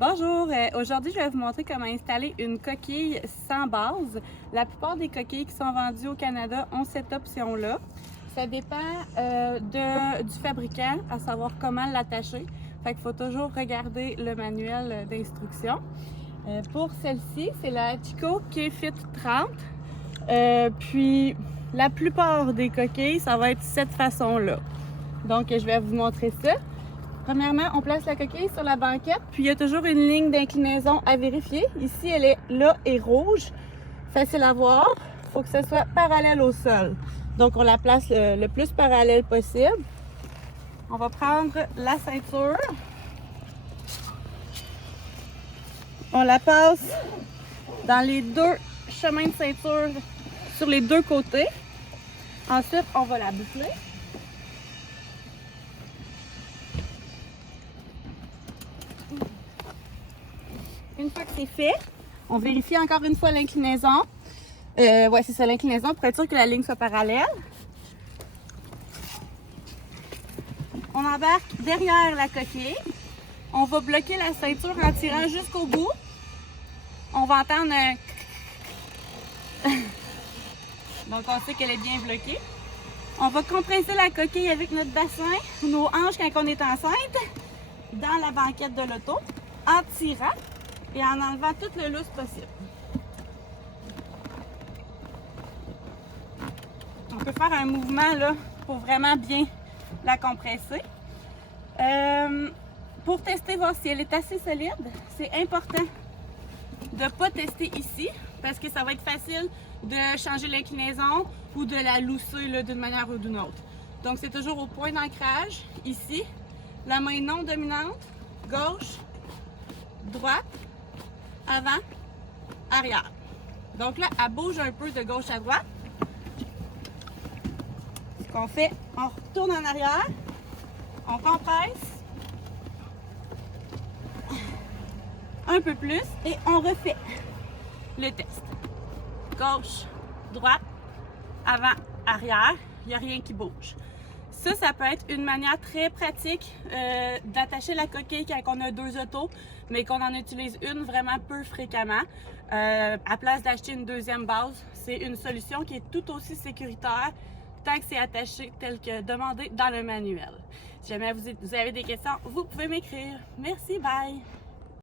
Bonjour, aujourd'hui je vais vous montrer comment installer une coquille sans base. La plupart des coquilles qui sont vendues au Canada ont cette option-là. Ça dépend du fabricant, à savoir comment l'attacher. Fait qu'il faut toujours regarder le manuel d'instruction. Pour celle-ci, c'est la Chico K-Fit 30. Puis la plupart des coquilles, ça va être cette façon-là. Donc je vais vous montrer ça. Premièrement, on place la coquille sur la banquette, puis il y a toujours une ligne d'inclinaison à vérifier. Ici, elle est là et rouge. Facile à voir. Il faut que ce soit parallèle au sol. Donc, on la place le plus parallèle possible. On va prendre la ceinture. On la passe dans les deux chemins de ceinture sur les deux côtés. Ensuite, on va la boucler. Une fois que c'est fait, on vérifie encore une fois l'inclinaison. Ouais, c'est ça, l'inclinaison pour être sûr que la ligne soit parallèle. On embarque derrière la coquille. On va bloquer la ceinture en tirant jusqu'au bout. On va entendre un... Donc, on sait qu'elle est bien bloquée. On va compresser la coquille avec notre bassin ou nos hanches quand on est enceinte dans la banquette de l'auto en tirant et en enlevant tout le lousse possible. On peut faire un mouvement là pour vraiment bien la compresser. Pour tester, voir si elle est assez solide, c'est important de ne pas tester ici parce que ça va être facile de changer l'inclinaison ou de la lousser d'une manière ou d'une autre. Donc c'est toujours au point d'ancrage, ici, la main non dominante, gauche, droite, avant, arrière. Donc là, elle bouge un peu de gauche à droite. Ce qu'on fait, on retourne en arrière, on compresse un peu plus et on refait le test. Gauche, droite, avant, arrière, il n'y a rien qui bouge. Ça peut être une manière très pratique d'attacher la coquille quand on a deux autos, mais qu'on en utilise une vraiment peu fréquemment. À place d'acheter une deuxième base, c'est une solution qui est tout aussi sécuritaire tant que c'est attaché tel que demandé dans le manuel. Si jamais vous avez des questions, vous pouvez m'écrire. Merci, bye!